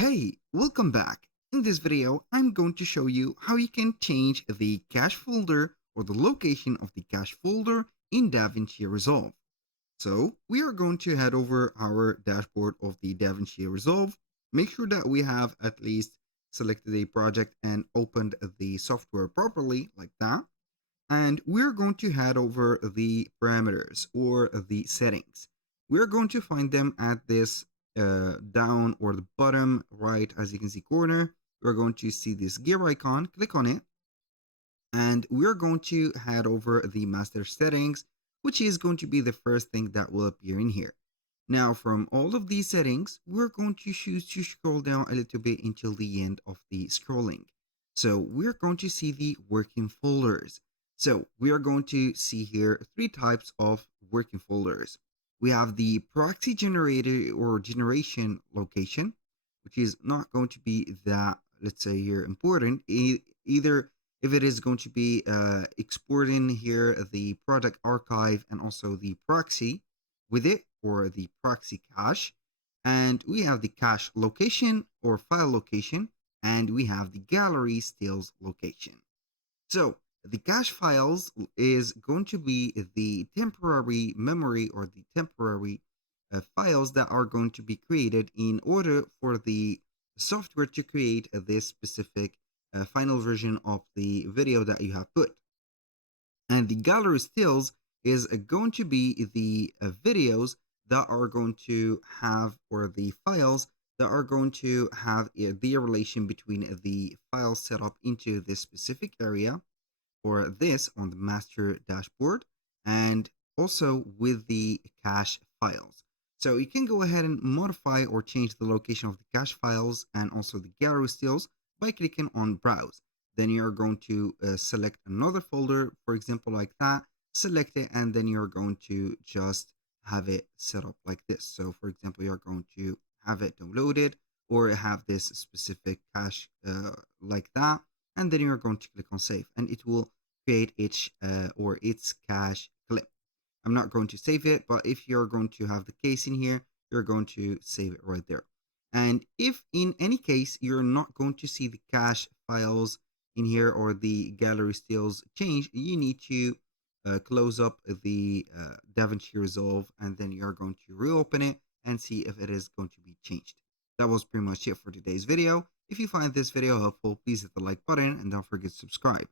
Hey, welcome back. In this video, I'm going to show you how you can change the cache folder or the location of the cache folder in DaVinci Resolve. So we are going to head over our dashboard of the DaVinci Resolve. Make sure that we have at least selected a project and opened the software properly like that. And we're going to head over the parameters or the settings. We're going to find them at this down or the bottom right, as you can see, corner. We're going to see this gear icon, click on it, and we're going to head over the master settings, which is going to be the first thing that will appear in here. Now, from all of these settings, we're going to choose to scroll down a little bit until the end of the scrolling. So we're going to see the working folders. So we are going to see here three types of working folders. We have the proxy generator or generation location, which is not going to be that, let's say here, important. Either if it is going to be exporting here the product archive and also the proxy with it, or the proxy cache. And we have the cache location or file location, and we have the gallery stills location. So the cache files is going to be the temporary memory or the temporary files that are going to be created in order for the software to create this specific final version of the video that you have put. And the gallery stills is going to be the videos that are going to have, or the files that are going to have the relation between the file set up into this specific area, or this on the master dashboard, and also with the cache files. So you can go ahead and modify or change the location of the cache files and also the gallery stills by clicking on browse. Then you're going to select another folder, for example, like that, select it, and then you're going to just have it set up like this. So for example, you're going to have it downloaded or have this specific cache like that, and then you're going to click on save, and it will create its cache clip. I'm not going to save it, but if you're going to have the case in here, you're going to save it right there. And if in any case you're not going to see the cache files in here or the gallery stills change, you need to close up the DaVinci Resolve, and then you're going to reopen it and see if it is going to be changed. That was pretty much it for today's video. If you find this video helpful, please hit the like button and don't forget to subscribe.